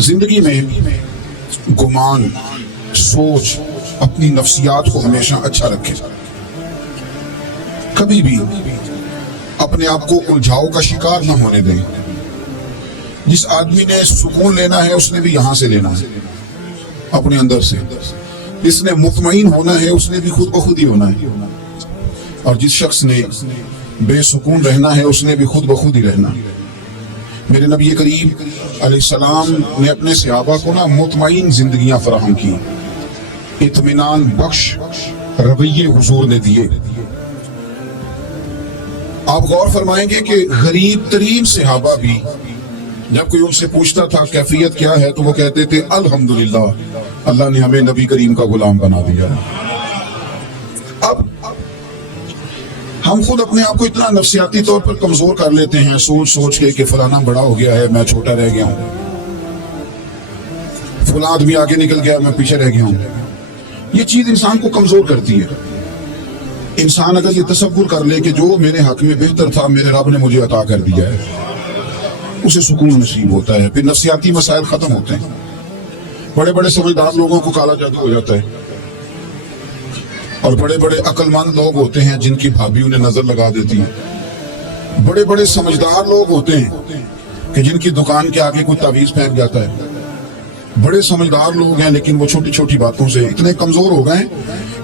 زندگی میں گمان، سوچ، اپنی نفسیات کو ہمیشہ اچھا رکھے. کبھی بھی اپنے آپ کو الجھاؤ کا شکار نہ ہونے دیں. جس آدمی نے سکون لینا ہے اس نے بھی یہاں سے لینا ہے، اپنے اندر سے. جس نے مطمئن ہونا ہے اس نے بھی خود بخود ہی ہونا ہے، اور جس شخص نے بے سکون رہنا ہے اس نے بھی خود بخود ہی رہنا. میرے نبی کریم علیہ السلام نے اپنے صحابہ کو مطمئن زندگیاں فراہم کی، اطمینان بخش رویے حضور نے دیے. آپ غور فرمائیں گے کہ غریب ترین صحابہ بھی جب کوئی ان سے پوچھتا تھا کیفیت کیا ہے تو وہ کہتے تھے الحمدللہ، اللہ نے ہمیں نبی کریم کا غلام بنا دیا. اب ہم خود اپنے آپ کو اتنا نفسیاتی طور پر کمزور کر لیتے ہیں، سوچ سوچ کے کہ فلانا بڑا ہو گیا ہے میں چھوٹا رہ گیا ہوں، فلاں آدمی آگے نکل گیا میں پیچھے رہ گیا ہوں. یہ چیز انسان کو کمزور کرتی ہے. انسان اگر یہ تصور کر لے کہ جو میرے حق میں بہتر تھا میرے رب نے مجھے عطا کر دیا ہے، اسے سکون نصیب ہوتا ہے، پھر نفسیاتی مسائل ختم ہوتے ہیں. بڑے بڑے سمجھدار لوگوں کو کالا جادو ہو جاتا ہے، اور بڑے بڑے عقل مند لوگ ہوتے ہیں جن کی بھابھی انہیں نظر لگا دیتی ہے. بڑے بڑے سمجھدار لوگ ہوتے ہیں کہ جن کی دکان کے آگے کوئی تعویذ پھینک جاتا ہے. بڑے سمجھدار لوگ ہیں لیکن وہ چھوٹی چھوٹی باتوں سے اتنے کمزور ہو گئے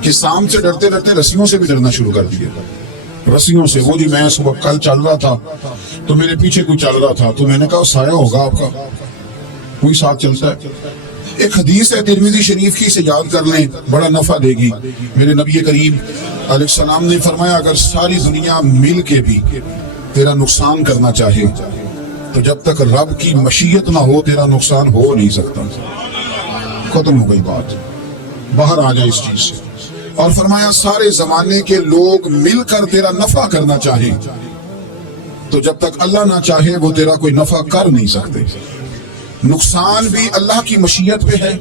کہ سام سے ڈرتے ڈرتے رسیوں سے بھی ڈرنا شروع کر دیا. رسیوں سے، وہ جی میں صبح کل چل رہا تھا تو میرے پیچھے کوئی چل رہا تھا تو میں نے کہا سایہ ہوگا آپ کا، کوئی ساتھ چلتا ہے. ایک حدیث ہے ترمذی شریف کی، اسے یاد کر لیں، بڑا نفع دے گی. میرے نبی کریم علیہ السلام نے فرمایا اگر ساری دنیا مل کے بھی تیرا نقصان کرنا چاہے تو جب تک رب کی مشیت نہ ہو تیرا نقصان ہو نہیں سکتا. ختم ہو گئی بات، باہر آ جائے اس چیز سے. اور فرمایا سارے زمانے کے لوگ مل کر تیرا نفع کرنا چاہے تو جب تک اللہ نہ چاہے وہ تیرا کوئی نفع کر نہیں سکتے. نقصان بھی اللہ کی مشیت پہ ہے،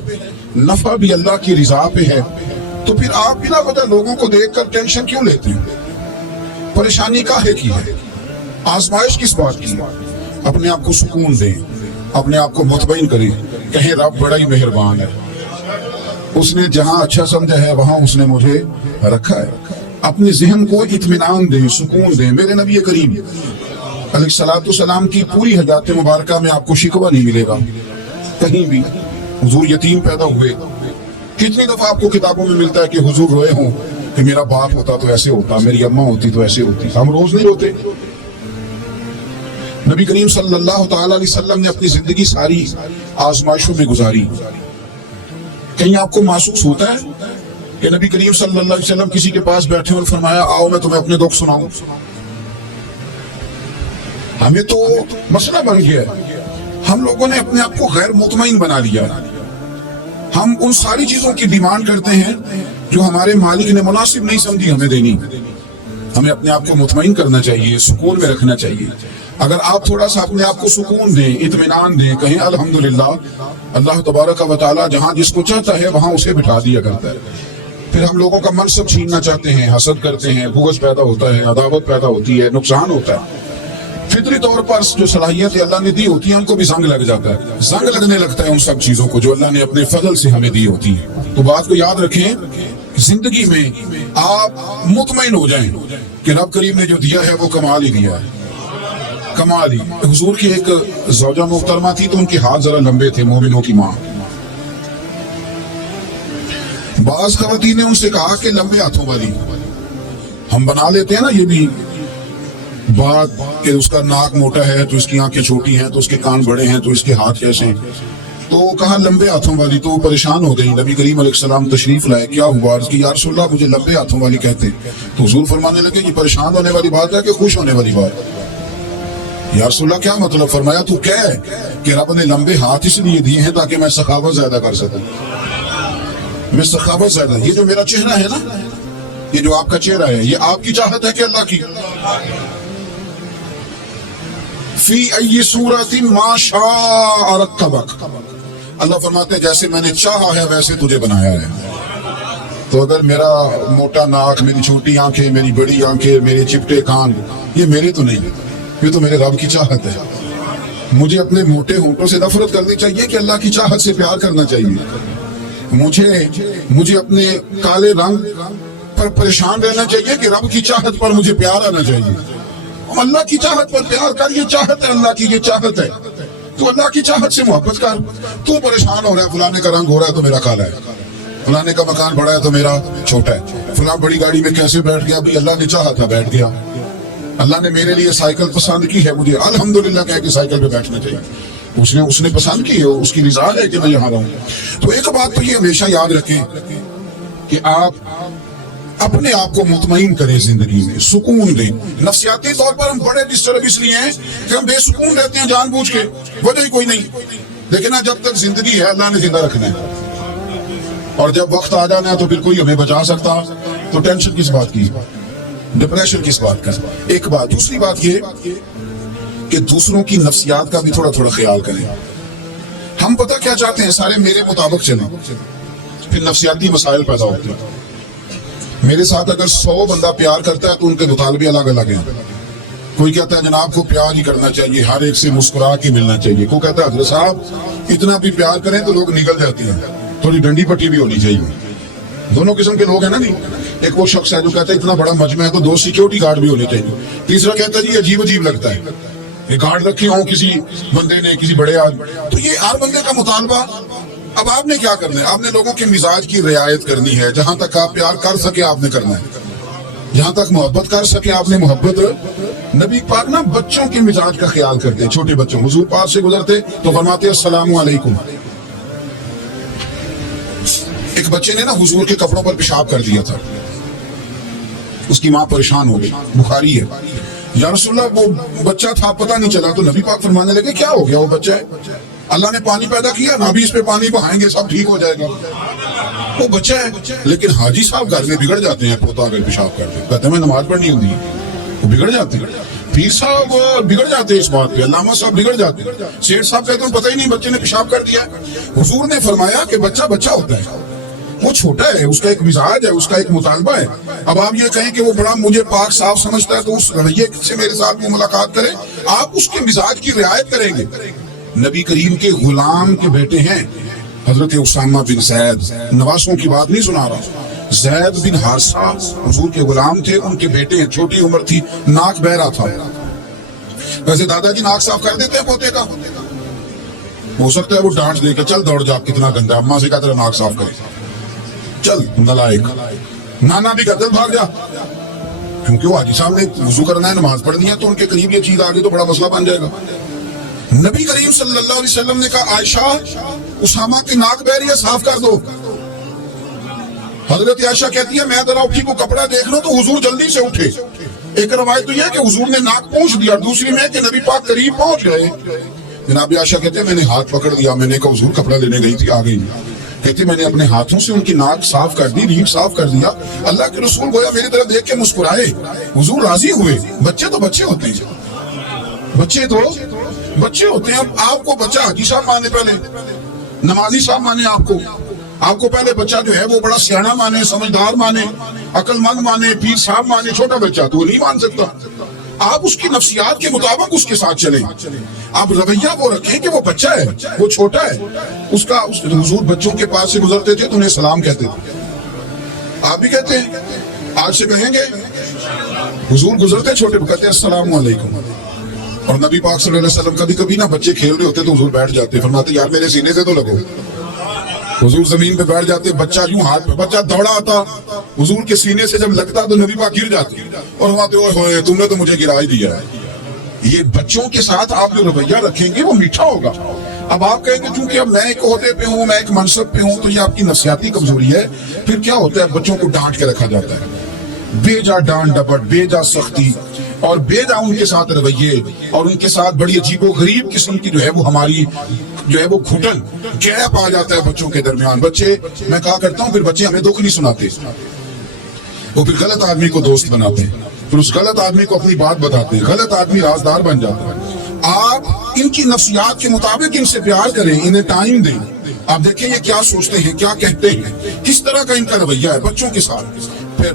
نفع بھی اللہ کی رضا پہ ہے. تو پھر آپ بلا وجہ لوگوں کو دیکھ کر ٹینشن کیوں لیتے ہیں؟ پریشانی کاہے کی ہے؟ آزمائش کس بات کی؟ اپنے آپ کو سکون دیں، اپنے آپ کو مطمئن کریں، کہیں رب بڑا ہی مہربان ہے، اس نے جہاں اچھا سمجھا ہے وہاں اس نے مجھے رکھا ہے. اپنے ذہن کو اطمینان دیں، سکون دیں. میرے نبی کریم علیہ السلام کی پوری حیات مبارکہ میں آپ کو شکوہ نہیں ملے گا کہیں بھی. حضور یتیم پیدا ہوئے، کتنی دفعہ آپ کو کتابوں میں ملتا ہے کہ حضور روئے ہوں کہ میرا باپ ہوتا تو ایسے ہوتا، میری اماں ہوتی تو ایسے ہوتی. ہم روز نہیں روتے. نبی کریم صلی اللہ تعالی علیہ وسلم نے اپنی زندگی ساری آزمائشوں میں گزاری. کہیں آپ کو محسوس ہوتا ہے کہ نبی کریم صلی اللہ علیہ وسلم کسی کے پاس بیٹھے اور فرمایا آؤ میں تمہیں اپنے دکھ سناؤں؟ ہمیں تو مسئلہ بن گیا ہے، ہم لوگوں نے اپنے آپ کو غیر مطمئن بنا لیا. ہم ان ساری چیزوں کی ڈیمانڈ کرتے ہیں جو ہمارے مالک نے مناسب نہیں سمجھی ہمیں دینی. ہمیں اپنے آپ کو مطمئن کرنا چاہیے، سکون میں رکھنا چاہیے. اگر آپ تھوڑا سا اپنے آپ کو سکون دیں، اطمینان دیں، کہیں الحمدللہ، اللہ تبارک و تعالی جہاں جس کو چاہتا ہے وہاں اسے بٹھا دیا کرتا ہے. پھر ہم لوگوں کا منصب چھیننا چاہتے ہیں، حسد کرتے ہیں، بغض پیدا ہوتا ہے، عداوت پیدا ہوتی ہے، نقصان ہوتا ہے. فطری طور پر جو صلاحیت اللہ نے دی ہوتی ہے ہم کو بھی زنگ لگ جاتا ہے، زنگ لگنے لگتا ہے ان سب چیزوں کو جو اللہ نے اپنے فضل سے ہمیں دی ہوتی ہے. تو بات کو یاد رکھیں، زندگی میں آپ مطمئن ہو جائیں کہ رب کریم نے جو دیا ہے وہ کمال ہی دیا ہے، کمال ہی. حضور کی ایک زوجہ محترمہ تھی تو ان کے ہاتھ ذرا لمبے تھے، مومنوں کی ماں. بعض خواتین نے ان سے کہا کہ لمبے ہاتھوں والی، ہم بنا لیتے ہیں نا یہ بھی بات کہ اس کا ناک موٹا ہے تو اس کی آنکھیں چھوٹی ہیں تو اس کے کان بڑے ہیں تو اس کے ہاتھ کیسے ہیں. تو کہا لمبے ہاتھوں والی. تو پریشان ہو گئی. نبی کریم علیہ السلام تشریف لائے، کیا ہوا؟ عرض کی یا رسول اللہ مجھے لمبے ہاتھوں والی کہتے. تو حضور فرمانے لگے یہ پریشان ہونے والی بات ہے کہ خوش ہونے والی بات؟ یا رسول اللہ کیا مطلب؟ فرمایا تو کہہ کہ رب نے لمبے ہاتھ اس لیے دیے ہیں تاکہ میں سخاوت زیادہ کر سکوں. میں سخاوت زیادہ، یہ جو میرا چہرہ ہے نا، یہ جو آپ کا چہرہ ہے، یہ آپ کی چاہت ہے کہ اللہ کی؟ فی ای صورت ما شاء رکبک. اللہ فرماتے ہیں جیسے میں نے چاہا ہے ویسے تجھے بنایا ہے. تو اگر میرا موٹا ناک، میری چھوٹی آنکھیں، میری بڑی آنکھیں، میرے چپٹے کان، یہ میرے تو نہیں، یہ تو میرے رب کی چاہت ہے. مجھے اپنے موٹے ہونٹوں سے نفرت کرنی چاہیے کہ اللہ کی چاہت سے پیار کرنا چاہیے؟ مجھے اپنے کالے رنگ پر پریشان رہنا چاہیے کہ رب کی چاہت پر مجھے پیار آنا چاہیے؟ اللہ کی چاہت پر پیار کر، یہ چاہت ہے اللہ کی، یہ چاہت ہے تو اللہ کی چاہت سے محبت کر۔ تو پریشان ہو رہا ہے فلانے کا رنگ ہو رہا ہے تو میرا کالا ہے، فلانے کا مکان بڑا ہے تو میرا چھوٹا ہے، فلاں بڑی گاڑی میں کیسے بیٹھ گیا؟ بھئی اللہ نے چاہا تھا بیٹھ گیا، اللہ نے میرے لیے سائیکل پسند کی ہے، مجھے الحمدللہ کہہ کے سائیکل پہ بیٹھنا چاہیے، اس نے پسند کی ہے، اس کی رضا ہے کہ میں یہاں رہوں۔ تو ایک بات تو یہ ہمیشہ یاد رکھیں کہ آپ اپنے آپ کو مطمئن کریں، زندگی میں سکون دیں۔ نفسیاتی طور پر ہم بڑے ڈسٹرب اس لیے ہیں کہ ہم بے سکون رہتے ہیں جان بوجھ کے، وجہ ہی کوئی نہیں، لیکن جب تک زندگی ہے اللہ نے زندہ رکھنا ہے، اور جب وقت آ جانا ہے تو پھر کوئی ہمیں بچا سکتا، تو ٹینشن کس بات کی، ڈپریشن کس بات کا؟ ایک بات۔ دوسری بات یہ کہ دوسروں کی نفسیات کا بھی تھوڑا تھوڑا خیال کریں۔ ہم پتہ کیا چاہتے ہیں؟ سارے میرے مطابق چلیں، پھر نفسیاتی مسائل پیدا ہوتے ہیں۔ میرے ساتھ اگر 100 بندہ پیار کرتا ہے تو ان کے مطالبے الگ الگ ہیں۔ کوئی کہتا ہے جناب کو پیار ہی کرنا چاہیے، ہر ایک سے مسکرا کے ملنا چاہیے، کوئی کہتا ہے حضرت صاحب اتنا بھی پیار کریں تو لوگ نگل جاتے ہیں، تھوڑی ڈنڈی پٹی بھی ہونی چاہیے۔ دونوں قسم کے لوگ ہیں نا نہیں۔ ایک وہ شخص ہے جو کہتا ہے اتنا بڑا مجمع ہے تو 2 سیکیورٹی گارڈ بھی ہونے چاہیے۔ تیسرا کہتا ہے جی عجیب عجیب لگتا ہے، یہ گارڈ رکھے ہوں کسی بندے نے، کسی بڑے آدمی۔ تو یہ ہر بندے کا مطالبہ۔ اب آپ نے کیا کرنا ہے؟ آپ نے لوگوں کے مزاج کی رعایت کرنی ہے، جہاں تک آپ پیار کر سکے آپ نے کرنا ہے، جہاں تک محبت کر سکے آپ نے محبت۔ نبی پاک نا بچوں کے مزاج کا خیال کرتے، چھوٹے بچوں، حضور پاک سے گزرتے تو فرماتے السلام علیکم۔ ایک بچے نے نا حضور کے کپڑوں پر پیشاب کر دیا تھا، اس کی ماں پریشان ہو گئی، بخاری ہے، یا رسول اللہ وہ بچہ تھا پتہ نہیں چلا، تو نبی پاک فرمانے لگے کیا ہو گیا؟ وہ بچہ ہے، اللہ نے پانی پیدا کیا نا، ابھی اس پہ پانی بہائیں گے سب ٹھیک ہو جائے گا، وہ بچہ ہے۔ لیکن حاجی صاحب گھر میں بگڑ جاتے ہیں، پوتا اگر پیشاب کرتے ہیں، کہتے ہیں میں نماز پڑھنی ہوتی ہے، وہ بگڑ جاتے ہیں۔ پیر صاحب بگڑ جاتے ہیں اس بات پہ، علامہ صاحب بگڑ جاتے ہیں، سیٹھ صاحب کہتے ہیں پتہ ہی نہیں بچے نے پیشاب کر دیا۔ حضور نے فرمایا کہ بچہ بچہ ہوتا ہے، وہ چھوٹا ہے، اس کا ایک مزاج ہے، اس کا ایک مطالبہ ہے۔ اب آپ یہ کہیں کہ وہ بڑا مجھے پاک صاف سمجھتا ہے تو اس رویے سے میرے ساتھ وہ ملاقات کرے، آپ اس کے مزاج کی رعایت کریں گے۔ نبی کریم کے غلام کے بیٹے ہیں حضرت اسامہ بن زید، نواسوں کی بات نہیں سنا رہا، زید بن حارثہ حضور کے غلام تھے، ان کے بیٹے ہیں، چھوٹی عمر تھی، ناک بہ رہا تھا۔ ویسے دادا جی ناک صاف کر دیتے ہیں پوتے کا، ہو سکتا ہے وہ ڈانٹ دے کہ چل دوڑ جا کتنا گندا، اماں سے کہتا ہے ناک صاف کرے، چل نالائق۔ نانا بھی کہتے بھاگ جا، کیونکہ وہ حاجی صاحب نے وضو کرنا ہے، نماز پڑھنی ہے، تو ان کے قریب یہ چیز آگے تو بڑا مسئلہ بن جائے گا۔ نبی کریم صلی اللہ علیہ وسلم نے کہا عائشہ اسامہ کی ناک بہ رہی ہے، صاف کر دو۔ حضرت عائشہ کہتی ہے میں ذرا اٹھی کو کپڑا دیکھ لوں تو حضور جلدی سے اٹھے۔ ایک روایت تو یہ ہے کہ حضور نے ناک پوچھ دیا، دوسری میں کہ نبی پاک قریب پہنچ گئے۔ جناب عائشہ کہتے ہیں میں نے ہاتھ پکڑ دیا، میں نے کہا حضور کپڑا لینے گئی تھی آ گئی، کہتے میں نے اپنے ہاتھوں سے ان کی ناک صاف کر دی، ریڑھ صاف کر دیا۔ اللہ کے رسول گویا میری طرف دیکھ کے مسکرائے، حضور راضی ہوئے۔ بچے تو بچے ہوتے ہیں، بچے تو بچے ہوتے ہیں۔ اب آپ کو بچہ حاجی صاحب مانے، پہلے نمازی صاحب مانے، آپ کو پہلے بچہ جو ہے وہ بڑا سیاح مانے، سمجھدار مانے، عقل مند مانے، پیر صاحب مانے، چھوٹا بچہ تو وہ نہیں مان سکتا۔ آپ اس کی نفسیات کے مطابق اس کے ساتھ چلیں، آپ رویہ وہ رکھیں کہ وہ بچہ ہے، وہ چھوٹا ہے، اس کا حضور بچوں کے پاس سے گزرتے تھے تو انہیں سلام کہتے تھے، آپ بھی کہتے ہیں، آج سے کہیں گے، حضور گزرتے چھوٹے کہتے ہیں السلام علیکم۔ اور نبی پاک صلی اللہ علیہ وسلم کبھی کبھی نا بچے کھیل رہے ہوتے تو حضور بیٹھ جاتے، فرماتے یار میرے سینے سے تو لگو، حضور زمین پہ بیٹھ جاتے، بچہ یوں ہاتھ پہ، بچہ دوڑا آتا حضور کے سینے سے جب لگتا تو نبی پاک گر جاتے اور فرماتے اوئے ہوئے تم نے تو مجھے گرا ہی دیا ہے۔ یہ بچوں کے ساتھ آپ جو رویہ رکھیں گے وہ میٹھا ہوگا۔ اب آپ کہیں گے چونکہ اب میں ایک عہدے پہ ہوں، میں ایک منصب پہ ہوں، تو یہ آپ کی نفسیاتی کمزوری ہے۔ پھر کیا ہوتا ہے؟ بچوں کو ڈانٹ کے رکھا جاتا ہے، بے جا ڈانٹ ڈپٹ، بے جا سختی اور بے جا ان کے ساتھ رویے، اور ان کے ساتھ بڑی عجیب و غریب قسم کی جو ہے وہ ہماری جو ہے وہ گھٹن گیپ آ جاتا ہے بچوں کے درمیان۔ بچے، میں کہا کرتا ہوں، پھر بچے ہمیں دکھ نہیں سناتے، وہ پھر غلط آدمی کو دوست بناتے ہیں، پھر اس غلط آدمی کو اپنی بات بتاتے ہیں، غلط آدمی رازدار بن جاتا ہے۔ آپ ان کی نفسیات کے مطابق ان سے پیار کریں، انہیں ٹائم دیں، آپ دیکھیں یہ کیا سوچتے ہیں، کیا کہتے ہیں، کس طرح کا ان کا رویہ ہے بچوں کے ساتھ۔ پھر